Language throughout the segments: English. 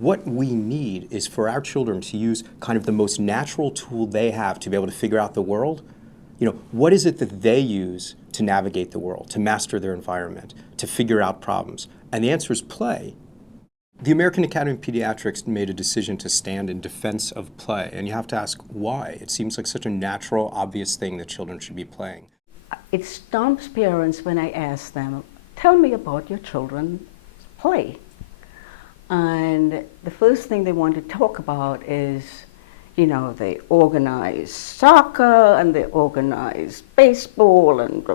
What we need is for our children to use kind of the most natural tool they have to be able to figure out the world. What is it that they use to navigate the world, to master their environment, to figure out problems? And the answer is play. The American Academy of Pediatrics made a decision to stand in defense of play, and you have to ask why. It seems like such a natural, obvious thing that children should be playing. It stumps parents when I ask them, tell me about your children's play. And the first thing they want to talk about is, they organize soccer and they organize baseball and,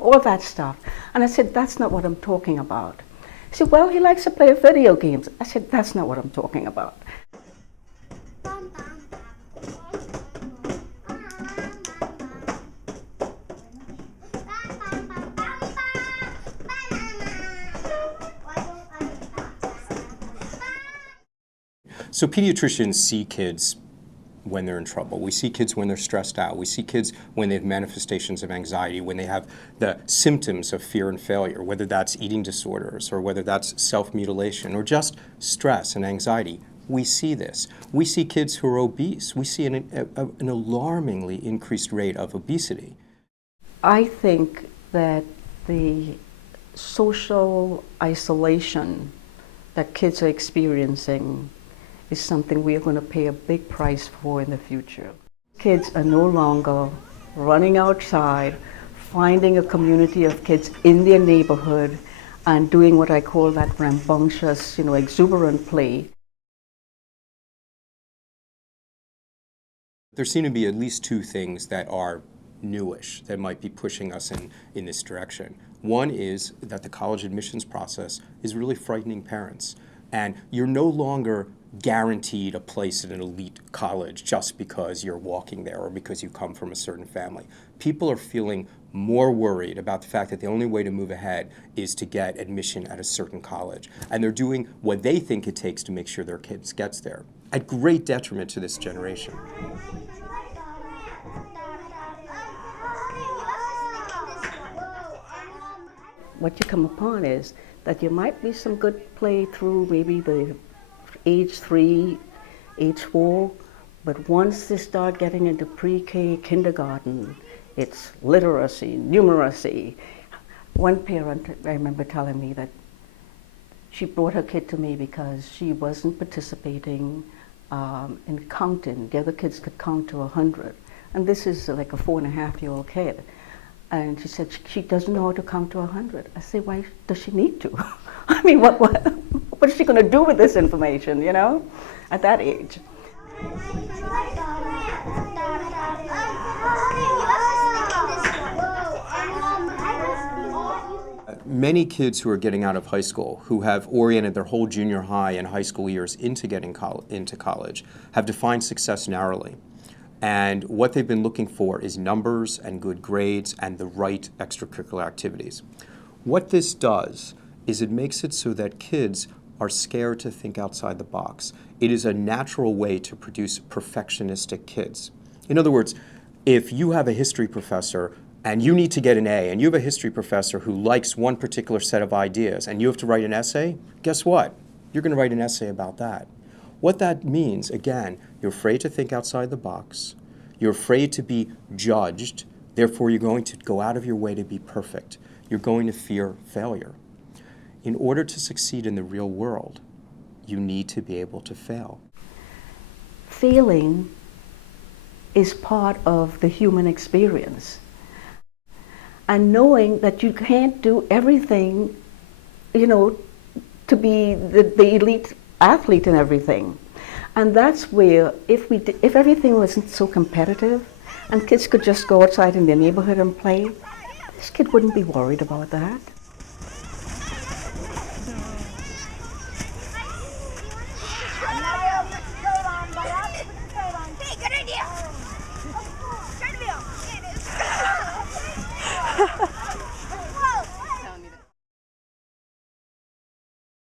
all that stuff. And I said, that's not what I'm talking about. He said, well, he likes to play video games. I said, that's not what I'm talking about. So pediatricians see kids when they're in trouble. We see kids when they're stressed out. We see kids when they have manifestations of anxiety, when they have the symptoms of fear and failure, whether that's eating disorders or whether that's self-mutilation or just stress and anxiety. We see this. We see kids who are obese. We see an alarmingly increased rate of obesity. I think that the social isolation that kids are experiencing is something we are going to pay a big price for in the future. Kids are no longer running outside, finding a community of kids in their neighborhood and doing what I call that rambunctious, exuberant play. There seem to be at least two things that are newish that might be pushing us in this direction. One is that the college admissions process is really frightening parents. And you're no longer guaranteed a place at an elite college just because you're walking there or because you come from a certain family. People are feeling more worried about the fact that the only way to move ahead is to get admission at a certain college. And they're doing what they think it takes to make sure their kids gets there, at great detriment to this generation. What you come upon is that there might be some good play through maybe the age 3, age 4, but once they start getting into pre-K, kindergarten, it's literacy, numeracy. One parent, I remember telling me that she brought her kid to me because she wasn't participating in counting. The other kids could count to 100. And this is like a 4.5-year-old kid. And she said she doesn't know how to count to 100. I said, why does she need to? I mean, what is she going to do with this information, at that age? Many kids who are getting out of high school, who have oriented their whole junior high and high school years into getting into college, have defined success narrowly. And what they've been looking for is numbers and good grades and the right extracurricular activities. What this does is it makes it so that kids are scared to think outside the box. It is a natural way to produce perfectionistic kids. In other words, if you have a history professor and you need to get an A, and you have a history professor who likes one particular set of ideas, and you have to write an essay, guess what? You're going to write an essay about that. What that means, again, you're afraid to think outside the box. You're afraid to be judged. Therefore, you're going to go out of your way to be perfect. You're going to fear failure. In order to succeed in the real world, you need to be able to fail. Failing is part of the human experience. And knowing that you can't do everything, to be the elite athlete and everything. And that's where, if everything wasn't so competitive and kids could just go outside in their neighborhood and play, this kid wouldn't be worried about that.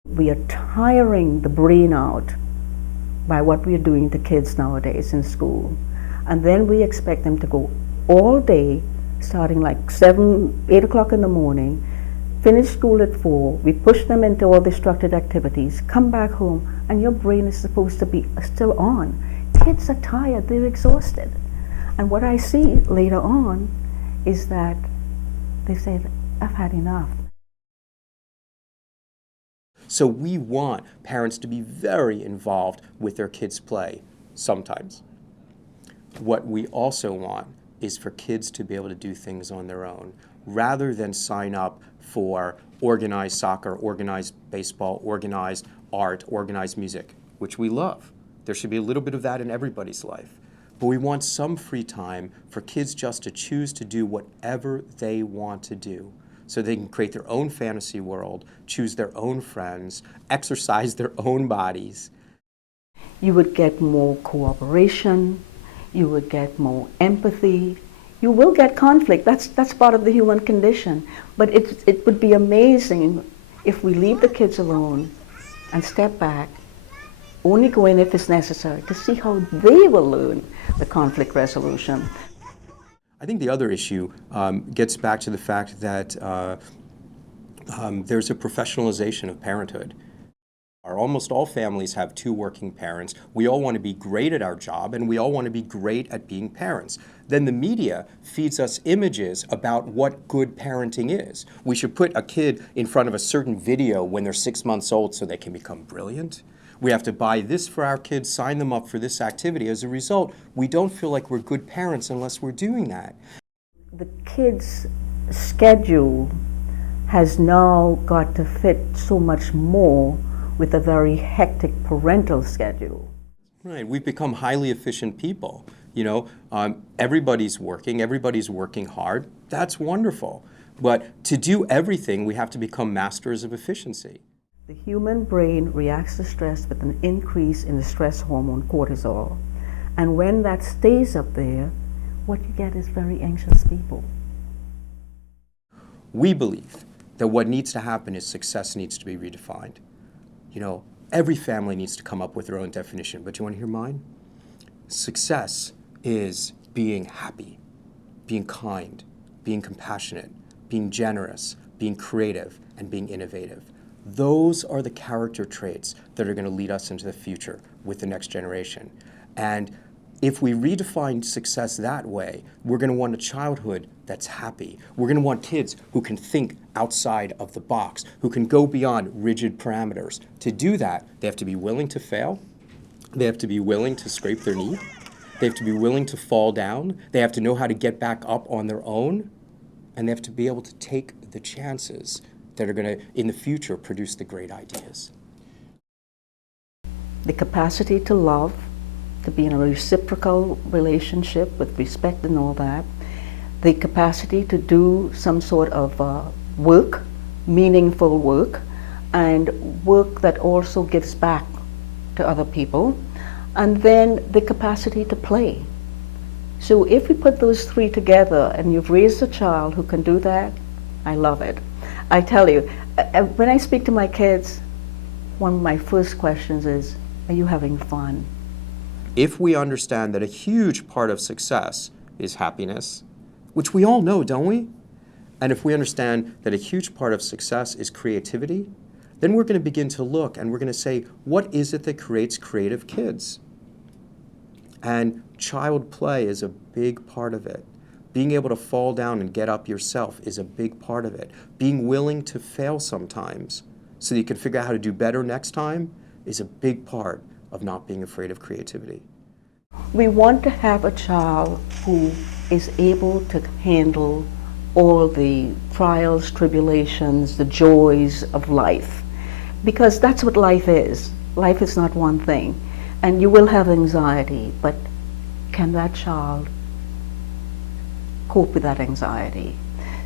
We are tiring the brain out by what we are doing to kids nowadays in school. And then we expect them to go all day, starting like 7, 8 o'clock in the morning, finish school at 4, we push them into all the structured activities, come back home, and your brain is supposed to be still on. Kids are tired, they're exhausted. And what I see later on is that they say, I've had enough. So we want parents to be very involved with their kids' play sometimes. What we also want is for kids to be able to do things on their own, rather than sign up for organized soccer, organized baseball, organized art, organized music, which we love. There should be a little bit of that in everybody's life. But we want some free time for kids just to choose to do whatever they want to do, so they can create their own fantasy world, choose their own friends, exercise their own bodies. You would get more cooperation, you would get more empathy, you will get conflict. That's part of the human condition. But it would be amazing if we leave the kids alone and step back, only go in if it's necessary, to see how they will learn the conflict resolution. I think the other issue gets back to the fact that there's a professionalization of parenthood. Almost all families have 2 working parents. We all want to be great at our job, and we all want to be great at being parents. Then the media feeds us images about what good parenting is. We should put a kid in front of a certain video when they're 6 months old so they can become brilliant. We have to buy this for our kids, sign them up for this activity. As a result, we don't feel like we're good parents unless we're doing that. The kids' schedule has now got to fit so much more with a very hectic parental schedule. Right, we've become highly efficient people. You know, everybody's working hard. That's wonderful. But to do everything, we have to become masters of efficiency. The human brain reacts to stress with an increase in the stress hormone cortisol. And when that stays up there, what you get is very anxious people. We believe that what needs to happen is success needs to be redefined. You know, every family needs to come up with their own definition, but you want to hear mine? Success is being happy, being kind, being compassionate, being generous, being creative, and being innovative. Those are the character traits that are going to lead us into the future with the next generation. And if we redefine success that way, we're going to want a childhood that's happy. We're going to want kids who can think outside of the box, who can go beyond rigid parameters. To do that, they have to be willing to fail. They have to be willing to scrape their knee. They have to be willing to fall down. They have to know how to get back up on their own. And they have to be able to take the chances that are going to, in the future, produce the great ideas. The capacity to love, to be in a reciprocal relationship with respect and all that. The capacity to do some sort of work, meaningful work, and work that also gives back to other people. And then the capacity to play. So if we put those 3 together and you've raised a child who can do that, I love it. I tell you, when I speak to my kids, one of my first questions is, are you having fun? If we understand that a huge part of success is happiness, which we all know, don't we? And if we understand that a huge part of success is creativity, then we're going to begin to look and we're going to say, what is it that creates creative kids? And child play is a big part of it. Being able to fall down and get up yourself is a big part of it. Being willing to fail sometimes so that you can figure out how to do better next time is a big part of not being afraid of creativity. We want to have a child who is able to handle all the trials, tribulations, the joys of life, because that's what life is. Life is not one thing. And you will have anxiety, but can that child cope with that anxiety?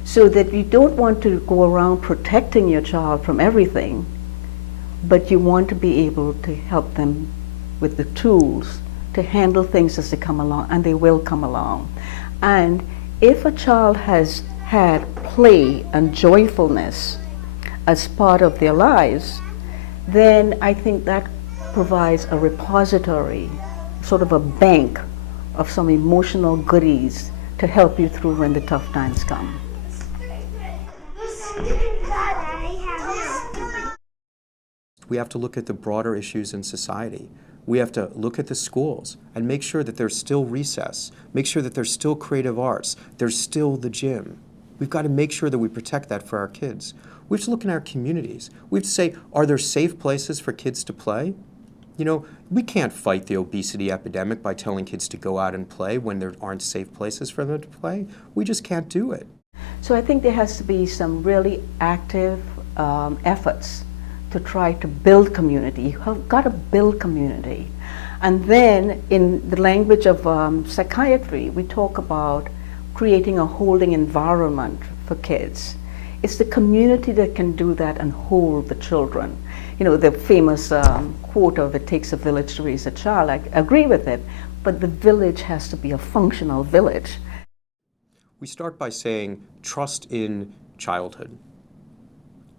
So that you don't want to go around protecting your child from everything, but you want to be able to help them with the tools to handle things as they come along, and they will come along. And if a child has had play and joyfulness as part of their lives, then I think that provides a repository, sort of a bank of some emotional goodies to help you through when the tough times come. We have to look at the broader issues in society. We have to look at the schools and make sure that there's still recess, make sure that there's still creative arts, there's still the gym. We've got to make sure that we protect that for our kids. We have to look in our communities. We have to say, are there safe places for kids to play? You know, we can't fight the obesity epidemic by telling kids to go out and play when there aren't safe places for them to play. We just can't do it. So I think there has to be some really active efforts to try to build community. You've got to build community. And then in the language of psychiatry, we talk about creating a holding environment for kids. It's the community that can do that and hold the children. You know, the famous quote of "it takes a village to raise a child," I agree with it, but the village has to be a functional village. We start by saying, trust in childhood.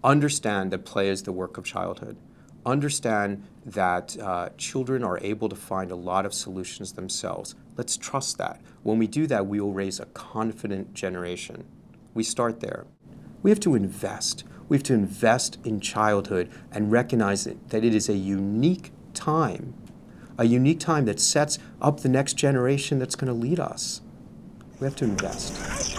Understand that play is the work of childhood. Understand that children are able to find a lot of solutions themselves. Let's trust that. When we do that, we will raise a confident generation. We start there. We have to invest. We have to invest in childhood and recognize that it is a unique time that sets up the next generation that's going to lead us. We have to invest.